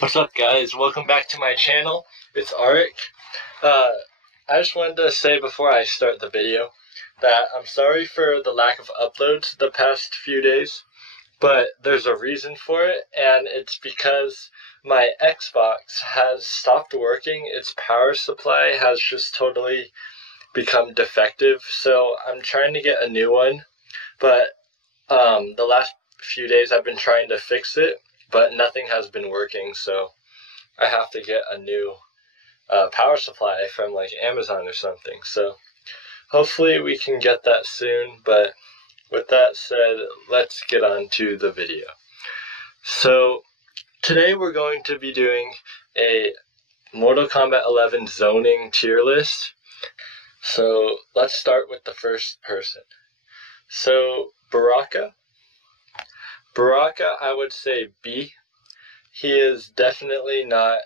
What's up, guys? Welcome back to my channel. It's Arik. I just wanted to say before I start the video that I'm sorry for the lack of uploads the past few days, but there's a reason for it, and it's because my Xbox has stopped working. Its power supply has just totally become defective, so I'm trying to get a new one, but the last few days I've been trying to fix it, but nothing has been working, so I have to get a new power supply from like Amazon or something. So hopefully we can get that soon, but with that said, let's get on to the video. So today we're going to be doing a Mortal Kombat 11 zoning tier list. So let's start with the first person. So Baraka, I would say B. He is definitely not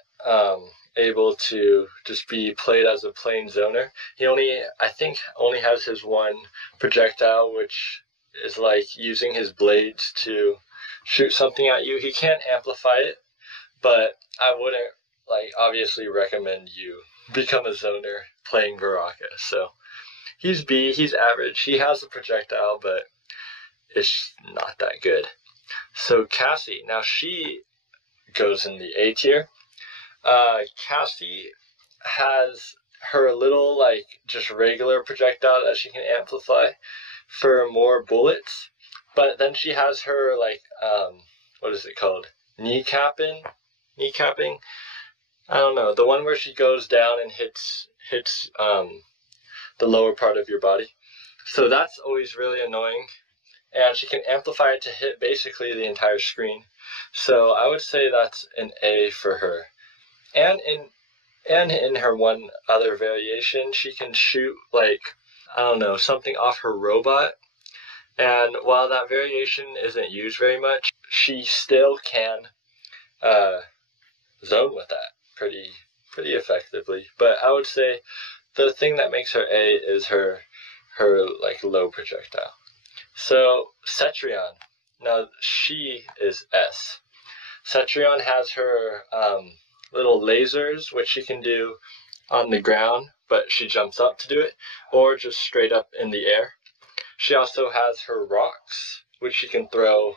able to just be played as a plain zoner. He I think only has his one projectile, which is like using his blades to shoot something at you. He can't amplify it, but I wouldn't obviously recommend you become a zoner playing Baraka. So he's B, he's average. He has a projectile, but it's not that good. So Cassie, now she goes in the A tier. Cassie has her little just regular projectile that she can amplify for more bullets, but then she has her what is it called? Kneecapping? I don't know, the one where she goes down and hits the lower part of your body. So that's always really annoying, and she can amplify it to hit basically the entire screen. So I would say that's an A for her. And in her one other variation, she can shoot I don't know, something off her robot. And while that variation isn't used very much, she still can zone with that pretty effectively. But I would say the thing that makes her A is her low projectile. So Cetrion, now she is S. Cetrion has her little lasers, which she can do on the ground, but she jumps up to do it, or just straight up in the air. She also has her rocks, which she can throw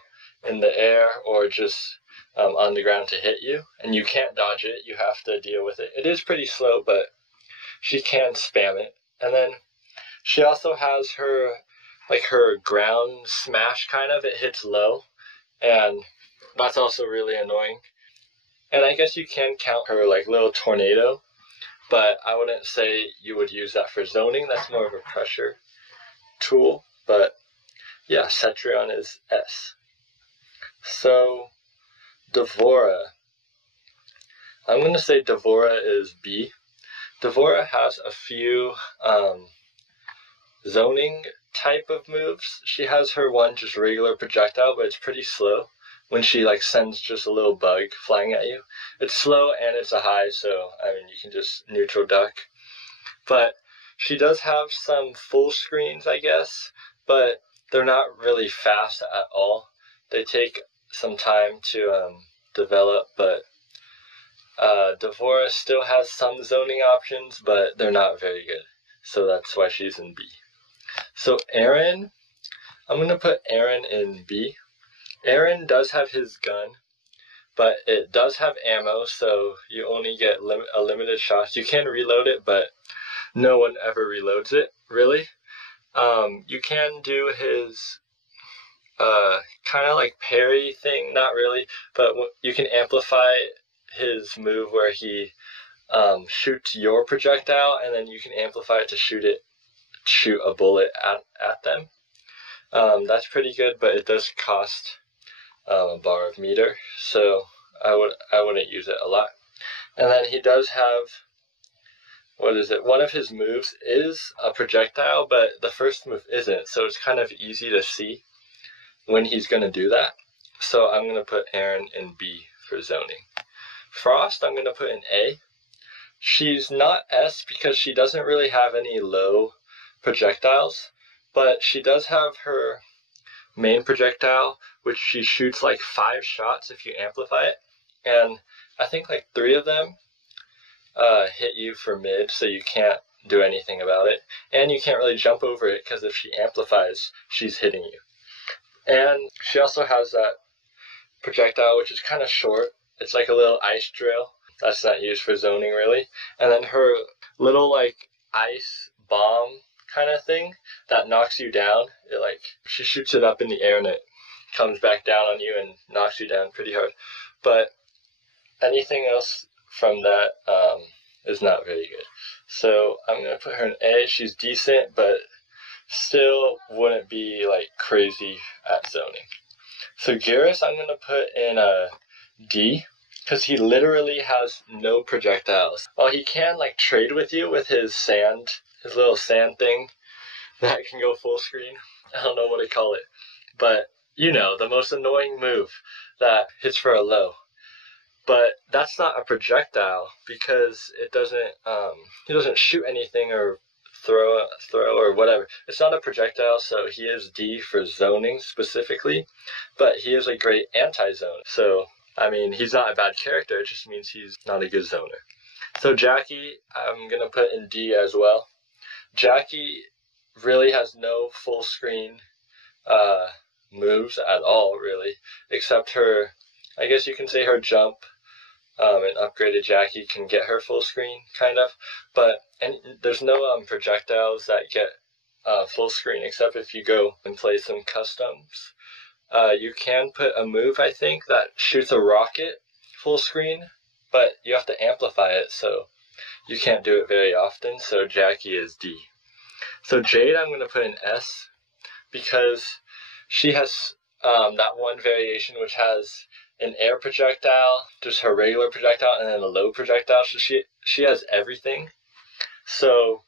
in the air or just on the ground to hit you, and you can't dodge it, you have to deal with it. It is pretty slow, but she can spam it. And then she also has her her ground smash kind of, it hits low, and that's also really annoying. And I guess you can count her little tornado, but I wouldn't say you would use that for zoning. That's more of a pressure tool. But yeah, Cetrion is S. So Devorah, I'm going to say Devorah is B. Devorah has a few zoning type of moves. She has her one just regular projectile, but it's pretty slow. When she sends just a little bug flying at you, it's slow and it's a high, so I mean you can just neutral duck. But she does have some full screens, I guess, but they're not really fast at all. They take some time to develop, but Devorah still has some zoning options, but they're not very good. So that's why she's in B. So Aaron, I'm going to put Aaron in B. Aaron does have his gun, but it does have ammo, so you only get a limited shot. You can reload it, but no one ever reloads it, really. You can do his kind of parry thing, not really, but you can amplify his move where he shoots your projectile, and then you can amplify it to shoot a bullet at them. That's pretty good, but it does cost a bar of meter, so I wouldn't use it a lot. And then he does have, what is it? One of his moves is a projectile, but the first move isn't, so it's kind of easy to see when he's going to do that. So I'm going to put Aaron in B for zoning. Frost, I'm going to put in A. She's not S because she doesn't really have any low projectiles, but she does have her main projectile, which she shoots 5 shots if you amplify it, and I think like 3 of them hit you for mid, so you can't do anything about it, and you can't really jump over it because if she amplifies, she's hitting you. And she also has that projectile, which is kind of short. It's like a little ice drill. That's not used for zoning, really. And then her little, like, ice bomb kind of thing that knocks you down. It, like, she shoots it up in the air and it comes back down on you and knocks you down pretty hard. But anything else from that is not very good. So I'm going to put her in A. She's decent, but still wouldn't be, like, crazy at zoning. So Garrus I'm going to put in a D, because he literally has no projectiles. While he can, like, trade with you with his little sand thing that can go full screen. I don't know what to call it. But, you know, the most annoying move that hits for a low. But that's not a projectile because it doesn't, he doesn't shoot anything or throw or whatever. It's not a projectile, so he is D for zoning specifically, but he is a great anti-zone. So, I mean, he's not a bad character, it just means he's not a good zoner. So Jackie, I'm going to put in D as well. Jackie really has no full screen moves at all, really, except her, I guess you can say her jump. An upgraded Jackie can get her full screen, kind of, but there's no projectiles that get full screen except if you go and play some customs. You can put a move, I think, that shoots a rocket full screen, but you have to amplify it, so you can't do it very often, so Jackie is D. So Jade I'm going to put in S, because she has that one variation which has an air projectile, just her regular projectile, and then a low projectile. So she has everything. So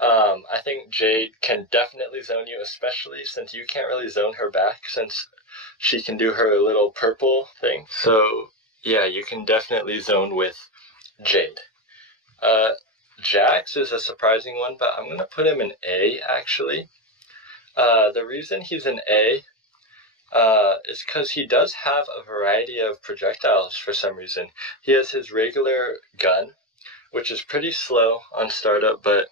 I think Jade can definitely zone you, especially since you can't really zone her back since she can do her little purple thing. So yeah, you can definitely zone with Jade. Jax is a surprising one, but I'm going to put him in A, actually. The reason he's in A is because he does have a variety of projectiles for some reason. He has his regular gun, which is pretty slow on startup, but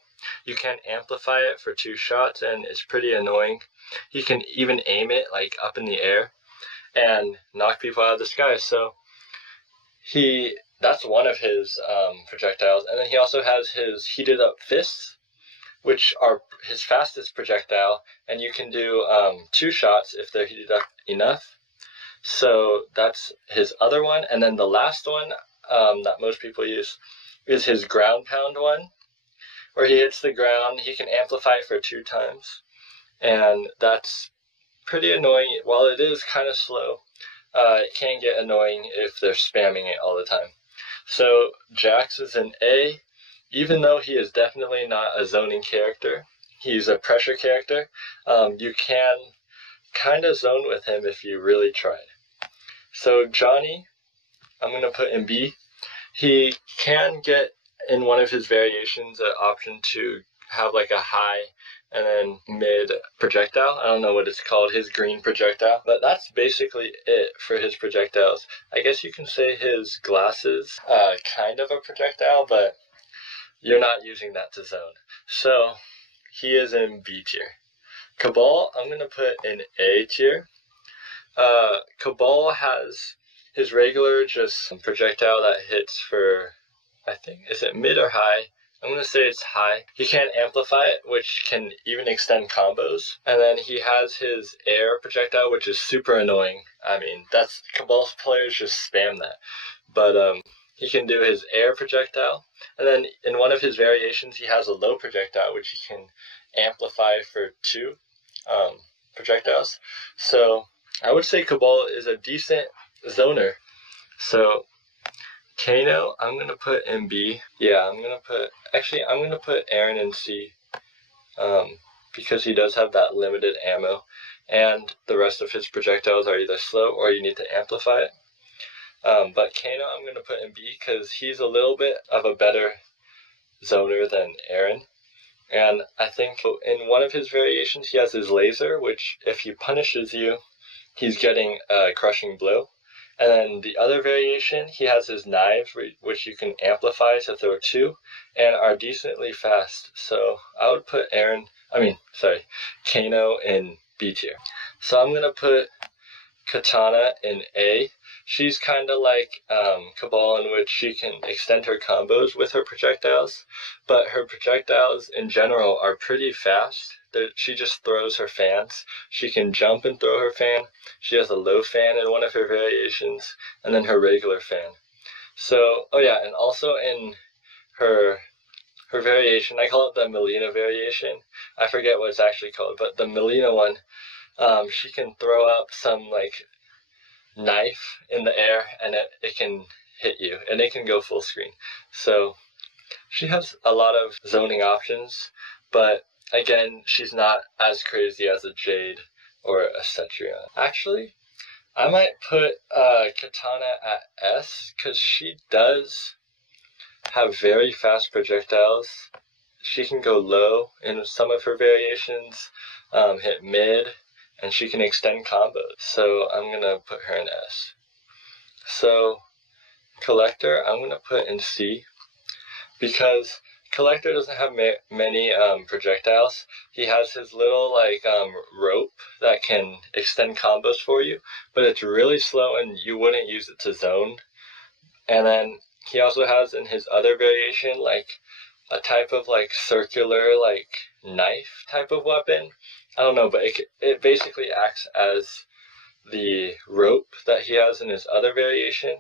you can amplify it for 2 shots, and it's pretty annoying. He can even aim it, like, up in the air and knock people out of the sky, so that's one of his projectiles. And then he also has his heated up fists, which are his fastest projectile, and you can do 2 shots if they're heated up enough. So that's his other one. And then the last one that most people use is his ground pound one, where he hits the ground. He can amplify it for 2 times, and that's pretty annoying. While it is kind of slow, it can get annoying if they're spamming it all the time. So Jax is an A. Even though he is definitely not a zoning character, he's a pressure character, you can kind of zone with him if you really tried. So Johnny, I'm going to put in B. He can get, in one of his variations, an option to have like a high and then mid projectile. I don't know what it's called, his green projectile. But that's basically it for his projectiles. I guess you can say his glasses, kind of a projectile, but you're not using that to zone. So he is in B tier. Cabal, I'm going to put in A tier. Cabal has his regular just projectile that hits for, I think, is it mid or high? I'm going to say it's high. He can amplify it, which can even extend combos. And then he has his air projectile, which is super annoying. I mean, Cabal's players just spam that. But he can do his air projectile. And then in one of his variations, he has a low projectile, which he can amplify for 2 projectiles. So I would say Cabal is a decent zoner. So Kano, I'm going to put in B. Yeah, I'm going to put Aaron in C. Because he does have that limited ammo. And the rest of his projectiles are either slow or you need to amplify it. But Kano I'm going to put in B because he's a little bit of a better zoner than Aaron. And I think in one of his variations he has his laser, which if he punishes you, he's getting a crushing blow. And then the other variation, he has his knives, which you can amplify to throw 2, and are decently fast. So I would put Kano in B tier. So I'm gonna put Katana in A. She's kind of like Cabal, in which she can extend her combos with her projectiles, but her projectiles in general are pretty fast. She just throws her fans. She can jump and throw her fan. She has a low fan in one of her variations, and then her regular fan. So, oh yeah, and also in her variation, I call it the Melina variation. I forget what it's actually called, but the Melina one, she can throw up some like knife in the air, and it can hit you, and it can go full screen. So she has a lot of zoning options, but again, she's not as crazy as a Jade or a Cetrion. Actually, I might put Katana at S, because she does have very fast projectiles. She can go low in some of her variations, hit mid, and she can extend combos. So I'm going to put her in S. So Collector, I'm going to put in C, because Collector doesn't have many projectiles. He has his little rope that can extend combos for you, but it's really slow and you wouldn't use it to zone. And then he also has in his other variation like a type of like circular like knife type of weapon. I don't know, but it basically acts as the rope that he has in his other variation,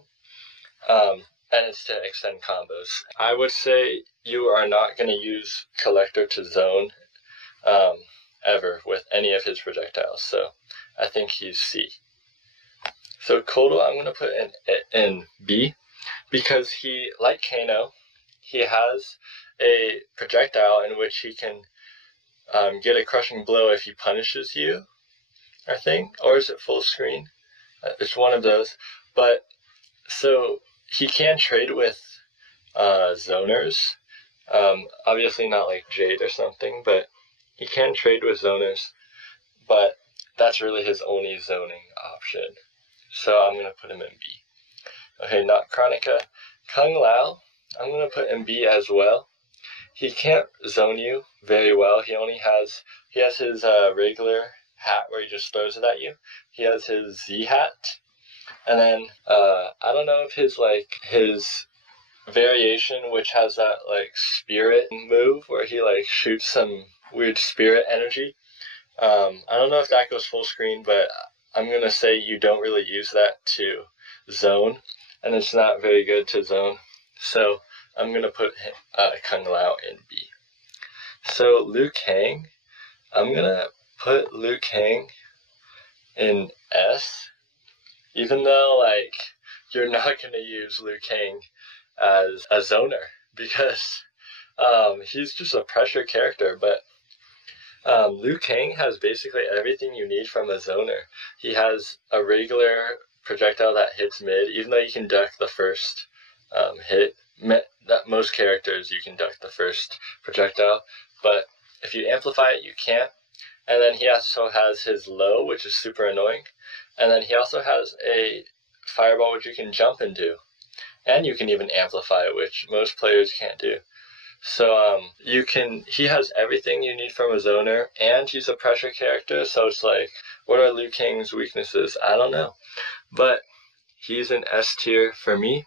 and it's to extend combos. I would say you are not going to use Collector to zone ever with any of his projectiles, so I think he's C. So Kodo, I'm going to put in B, because he, like Kano, he has a projectile in which he can get a crushing blow if he punishes you, I think, or is it full screen? It's one of those. But so he can trade with zoners. Obviously not like Jade or something, but he can trade with zoners. But that's really his only zoning option. So I'm going to put him in B. Okay, not Chronica. Kung Lao, I'm going to put in B as well. He can't zone you very well. He has his regular hat where he just throws it at you. He has his Z hat. And then I don't know if his variation, which has that like spirit move where he like shoots some weird spirit energy. I don't know if that goes full screen, but I'm gonna say you don't really use that to zone, and it's not very good to zone. So I'm gonna put Kung Lao in B. So Liu Kang, I'm gonna put Liu Kang in S, even though like you're not gonna use Liu Kang as a zoner, because he's just a pressure character, but Liu Kang has basically everything you need from a zoner. He has a regular projectile that hits mid, even though you can duck the first hit. That most characters you can duck the first projectile, but if you amplify it, you can't. And then he also has his low, which is super annoying. And then he also has a fireball, which you can jump into. And you can even amplify it, which most players can't do. So he has everything you need from a zoner, and he's a pressure character, so it's like, what are Liu Kang's weaknesses? I don't know. But he's an S tier for me.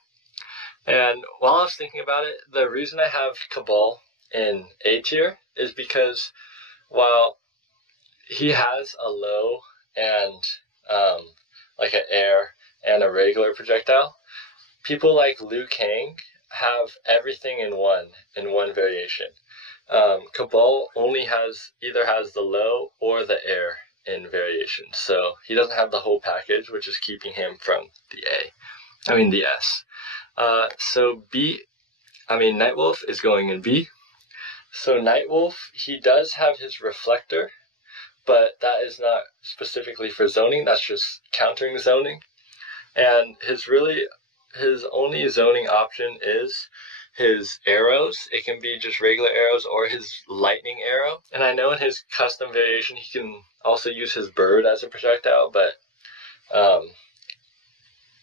And while I was thinking about it, the reason I have Cabal in A tier is because while he has a low and like an air and a regular projectile, people like Liu Kang have everything in one variation. Cabal only either has the low or the air in variation, so he doesn't have the whole package, which is keeping him from the S. So Nightwolf is going in B. So Nightwolf, he does have his reflector, but that is not specifically for zoning, that's just countering zoning. And his only zoning option is his arrows. It can be just regular arrows or his lightning arrow. And I know in his custom variation he can also use his bird as a projectile, but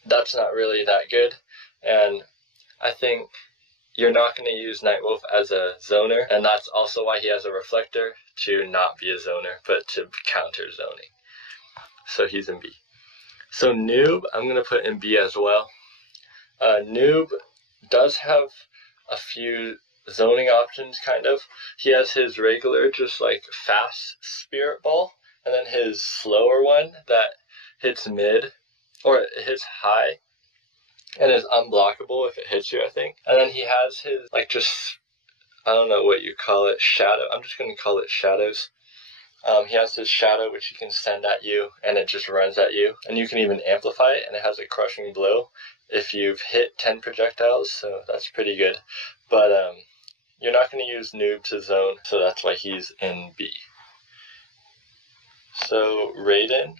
that's not really that good. And I think you're not going to use Nightwolf as a zoner, and that's also why he has a reflector, to not be a zoner, but to counter zoning. So he's in B. So Noob, I'm going to put in B as well. Noob does have a few zoning options, kind of. He has his regular, just like fast spirit ball, and then his slower one that hits mid, or it hits high, and is unblockable if it hits you, I think. And then he has his, like, just, I don't know what you call it, shadow. I'm just going to call it shadows. He has his shadow, which he can send at you, and it just runs at you. And you can even amplify it, and it has a crushing blow if you've hit 10 projectiles, so that's pretty good. But you're not going to use Noob to zone, so that's why he's in B. So Raiden,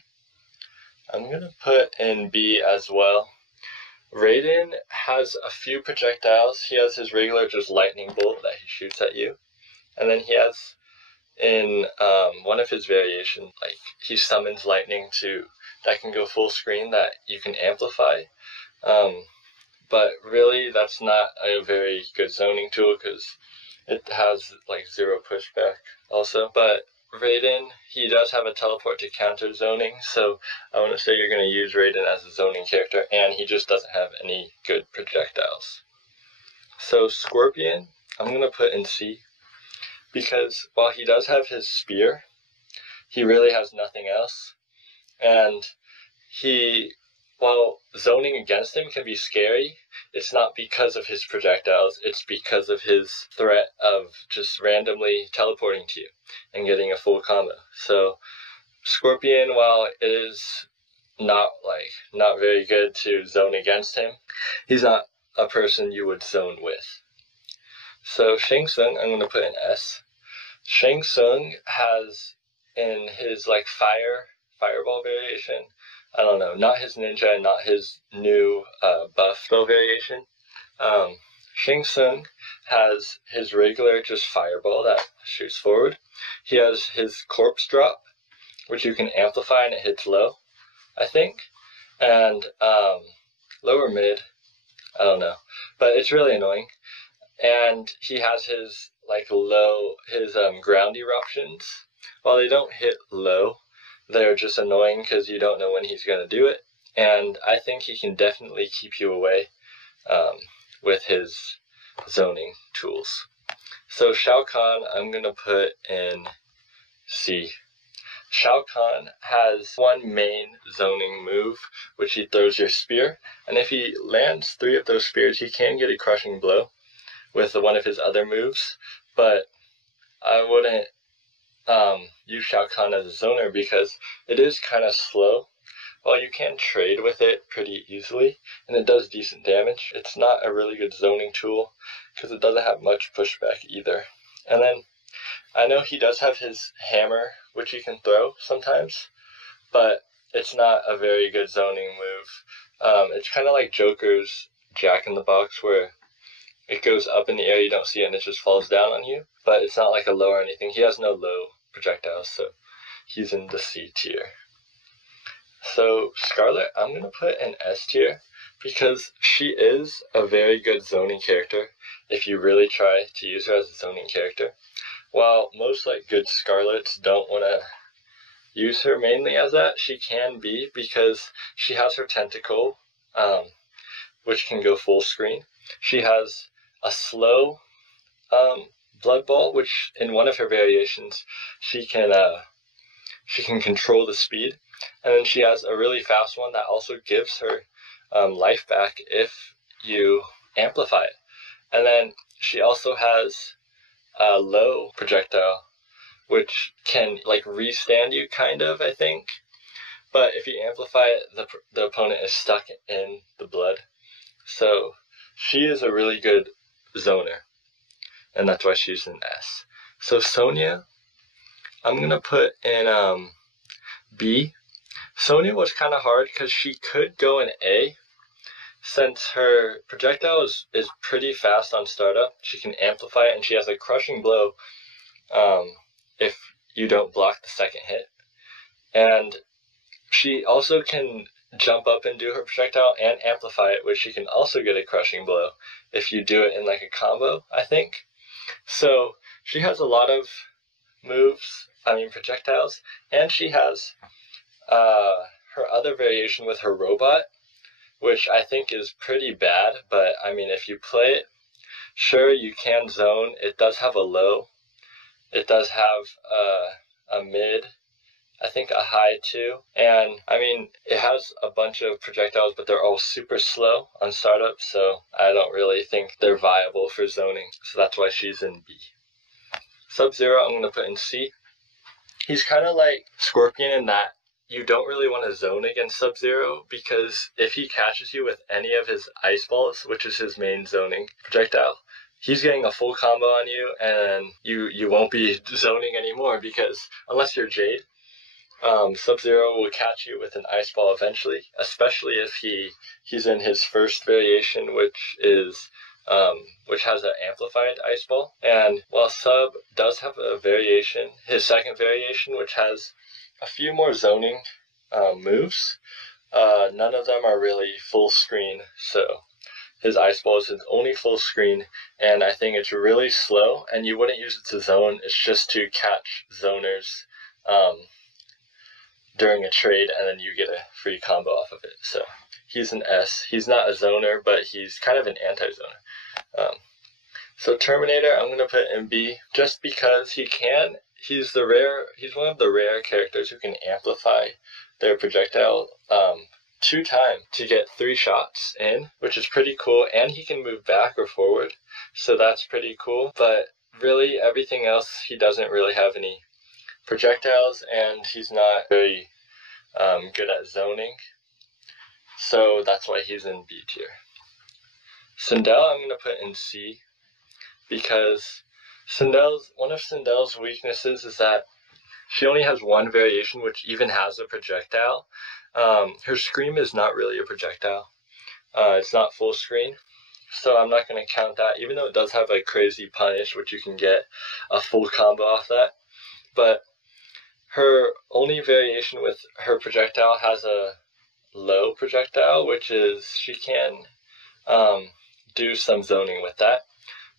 I'm going to put in B as well. Raiden has a few projectiles. He has his regular just lightning bolt that he shoots at you. And then he has, in one of his variations, like, he summons lightning that can go full screen that you can amplify. But really, that's not a very good zoning tool because it has like 0 pushback also. But Raiden, he does have a teleport to counter zoning, so I want to say you're going to use Raiden as a zoning character, and he just doesn't have any good projectiles. So Scorpion, I'm going to put in C, because while he does have his spear, he really has nothing else. And while zoning against him can be scary, it's not because of his projectiles, it's because of his threat of just randomly teleporting to you and getting a full combo. So Scorpion, while it is not very good to zone against him, he's not a person you would zone with. So Shang Tsung, I'm going to put in S. Shang Tsung has, in his like fireball variation, I don't know, not his ninja and not his new buff spell variation. Shang Tsung has his regular just fireball that shoots forward. He has his corpse drop, which you can amplify and it hits low, I think. And lower mid, I don't know. But it's really annoying. And he has his ground eruptions. While they don't hit low, they're just annoying because you don't know when he's going to do it. And I think he can definitely keep you away with his zoning tools. So Shao Khan, I'm going to put in C. Shao Khan has one main zoning move, which he throws your spear. And if he lands 3 of those spears, he can get a crushing blow with one of his other moves. But I wouldn't use Shao Khan as a zoner because it is kind of slow. While you can trade with it pretty easily, and it does decent damage, it's not a really good zoning tool because it doesn't have much pushback either. And then I know he does have his hammer, which he can throw sometimes, but it's not a very good zoning move. It's kind of like Joker's Jack in the Box, where it goes up in the air, you don't see it, and it just falls down on you. But it's not like a low or anything. He has no low projectiles, so he's in the C tier. So Scarlett, I'm going to put in S tier because she is a very good zoning character if you really try to use her as a zoning character. While most good Scarletts don't want to use her mainly as that, she can be because she has her tentacle, which can go full screen. She has a slow blood ball, which in one of her variations she can control the speed. And then she has a really fast one that also gives her life back if you amplify it. And then she also has a low projectile, which can restand you kind of, I think. But if you amplify it, the opponent is stuck in the blood. So she is a really good zoner, and that's why she's an S. So Sonja, I'm going to put in B. Sonja was kind of hard because she could go in A. Since her projectile is pretty fast on startup, she can amplify it, and she has a crushing blow if you don't block the second hit. And she also can jump up and do her projectile and amplify it, which she can also get a crushing blow if you do it in like a combo, I think. So she has a lot of moves, projectiles, and she has her other variation with her robot, which I think is pretty bad, but if you play it, sure, you can zone. It does have a low. It does have a mid, I think a high too. And it has a bunch of projectiles, but they're all super slow on startup, so I don't really think they're viable for zoning. So that's why she's in B. Sub-Zero, I'm going to put in C. He's kind of like Scorpion in that you don't really want to zone against Sub-Zero, because if he catches you with any of his ice balls, which is his main zoning projectile, he's getting a full combo on you, and you won't be zoning anymore, because unless you're Jade, Sub-Zero will catch you with an ice ball eventually, especially if he's in his first variation, which has an amplified ice ball. And while Sub does have a variation, his second variation, which has a few more zoning moves, none of them are really full screen, so his ice ball is only full screen, and I think it's really slow, and you wouldn't use it to zone. It's just to catch zoners during a trade, and then you get a free combo off of it. So he's an S. He's not a zoner, but he's kind of an anti-zoner. So Terminator, I'm going to put in B, just because he's one of the rare characters who can amplify their projectile 2 times to get 3 shots in, which is pretty cool, and he can move back or forward, so that's pretty cool. But really, everything else, he doesn't really have any projectiles, and he's not very good at zoning, so that's why he's in B tier. Sindel, I'm going to put in C, because one of Sindel's weaknesses is that she only has one variation, which even has a projectile. Her scream is not really a projectile. It's not full screen, so I'm not going to count that, even though it does have a crazy punish, which you can get a full combo off that. But her only variation with her projectile has a low projectile, which is she can do some zoning with that,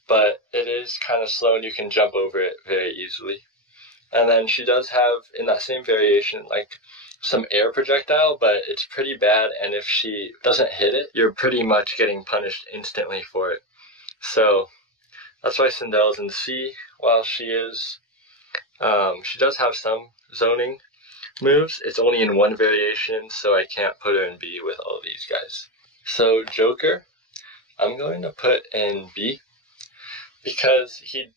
but it is kind of slow and you can jump over it very easily. And then she does have, in that same variation, like some air projectile, but it's pretty bad, and if she doesn't hit it, you're pretty much getting punished instantly for it. So that's why Sindel's in C. While she does have some zoning moves, it's only in one variation, so I can't put her in B with all of these guys. So Joker, I'm going to put in B, because he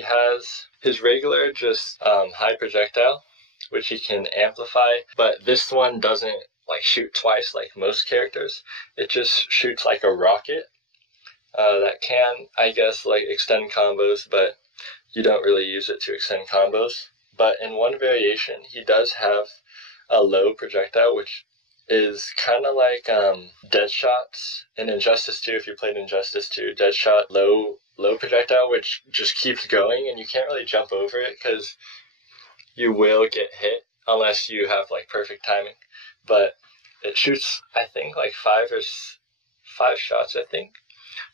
has his regular just high projectile, which he can amplify, but this one doesn't like shoot twice like most characters. It just shoots like a rocket that can, I guess, like extend combos, but you don't really use it to extend combos. But in one variation, he does have a low projectile, which is kind of like Deadshot's in Injustice 2. If you played Injustice 2, Deadshot low projectile, which just keeps going, and you can't really jump over it because you will get hit unless you have like perfect timing. But it shoots, I think, like 5 shots, I think,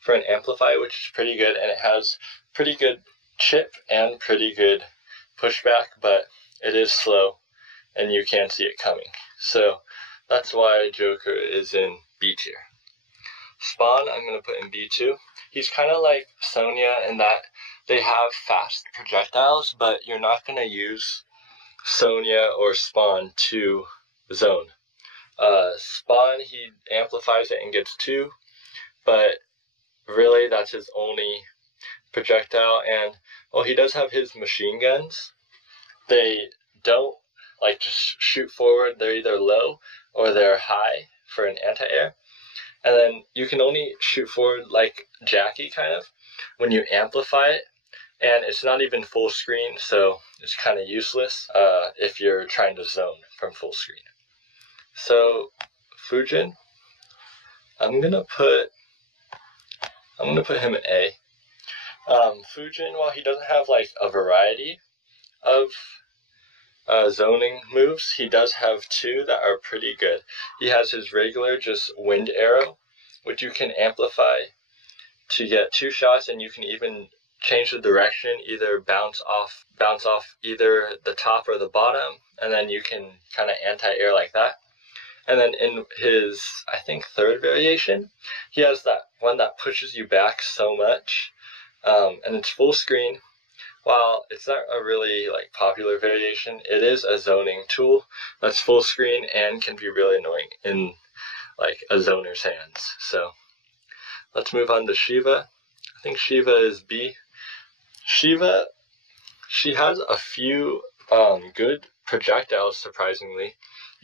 for an amplify, which is pretty good, and it has pretty good chip and pretty good pushback, but it is slow and you can see it coming. So that's why Joker is in B tier. Spawn, I'm going to put in B too. He's kind of like Sonja in that they have fast projectiles, but you're not going to use Sonja or Spawn to zone. Spawn, he amplifies it and gets 2, but really that's his only projectile. And well, he does have his machine guns. They don't like just shoot forward. They're either low or they're high for an anti-air. And then you can only shoot forward like Jackie kind of when you amplify it, and it's not even full screen, so it's kind of useless if you're trying to zone from full screen. So Fujin, I'm gonna put him in A. Fujin, while he doesn't have like a variety of zoning moves. He does have 2 that are pretty good. He has his regular just wind arrow, which you can amplify to get 2 shots, and you can even change the direction, either bounce off either the top or the bottom, and then you can kind of anti-air like that. And then in his, I think, 3rd variation, he has that one that pushes you back so much, and it's full screen. While it's not a really popular variation, it is a zoning tool that's full screen and can be really annoying in a zoner's hands. So let's move on to Shiva. I think Shiva is B. Shiva, she has a few good projectiles, surprisingly,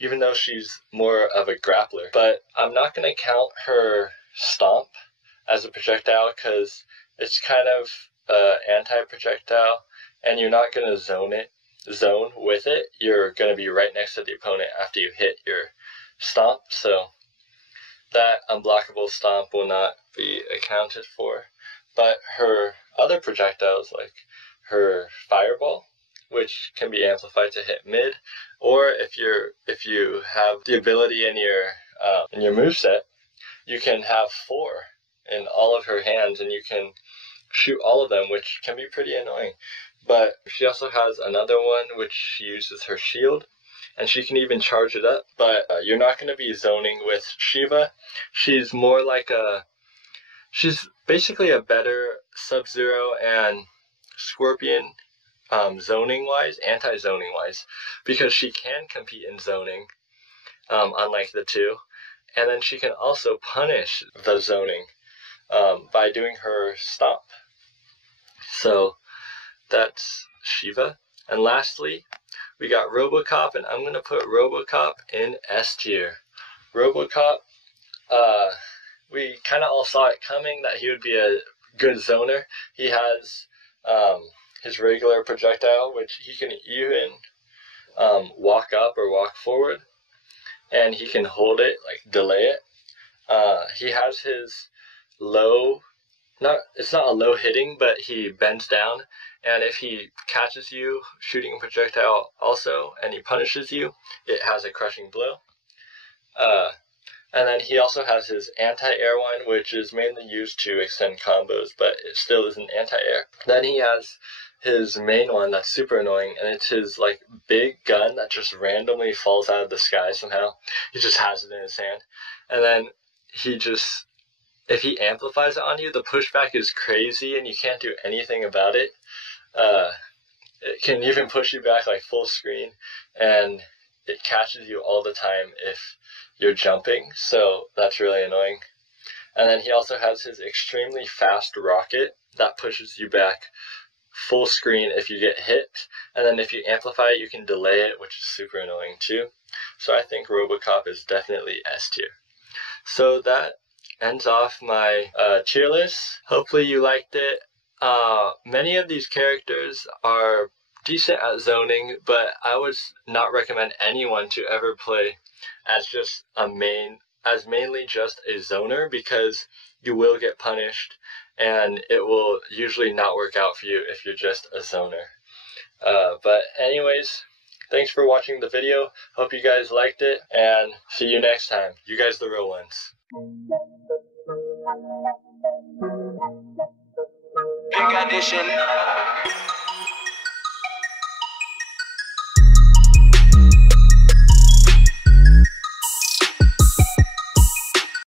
even though she's more of a grappler. But I'm not going to count her stomp as a projectile because it's kind of anti-projectile, and you're not going to zone with it. You're going to be right next to the opponent after you hit your stomp, so that unblockable stomp will not be accounted for. But her other projectiles, like her fireball, which can be amplified to hit mid, or if you have the ability in your moveset, you can have 4 in all of her hands, and you can shoot all of them, which can be pretty annoying. But she also has another one which she uses her shield, and she can even charge it up. But you're not going to be zoning with Shiva. She's more she's basically a better Sub-Zero and Scorpion zoning wise, anti-zoning wise, because she can compete in zoning, unlike the 2, and then she can also punish the zoning by doing her stomp. So that's Shiva. And lastly, we got Robocop, and I'm going to put Robocop in S tier. Robocop, we kind of all saw it coming that he would be a good zoner. He has his regular projectile, which he can even walk up or walk forward, and he can hold it, delay it. He has his low, it's not a low hitting, but he bends down, and if he catches you shooting a projectile also, and he punishes you, it has a crushing blow. And then he also has his anti-air one, which is mainly used to extend combos, but it still isn't anti-air. Then he has his main one that's super annoying, and it's his big gun that just randomly falls out of the sky somehow. He just has it in his hand, and then if he amplifies it on you, the pushback is crazy, and you can't do anything about it. It can even push you back full screen, and it catches you all the time if you're jumping, so that's really annoying. And then he also has his extremely fast rocket that pushes you back full screen if you get hit, and then if you amplify it, you can delay it, which is super annoying too. So I think Robocop is definitely S tier. So that ends off my tier list. Hopefully you liked it. Many of these characters are decent at zoning, but I would not recommend anyone to ever play as just mainly just a zoner, because you will get punished, and it will usually not work out for you if you're just a zoner. But anyways, thanks for watching the video. Hope you guys liked it, and see you next time. You guys the real ones. Big addition.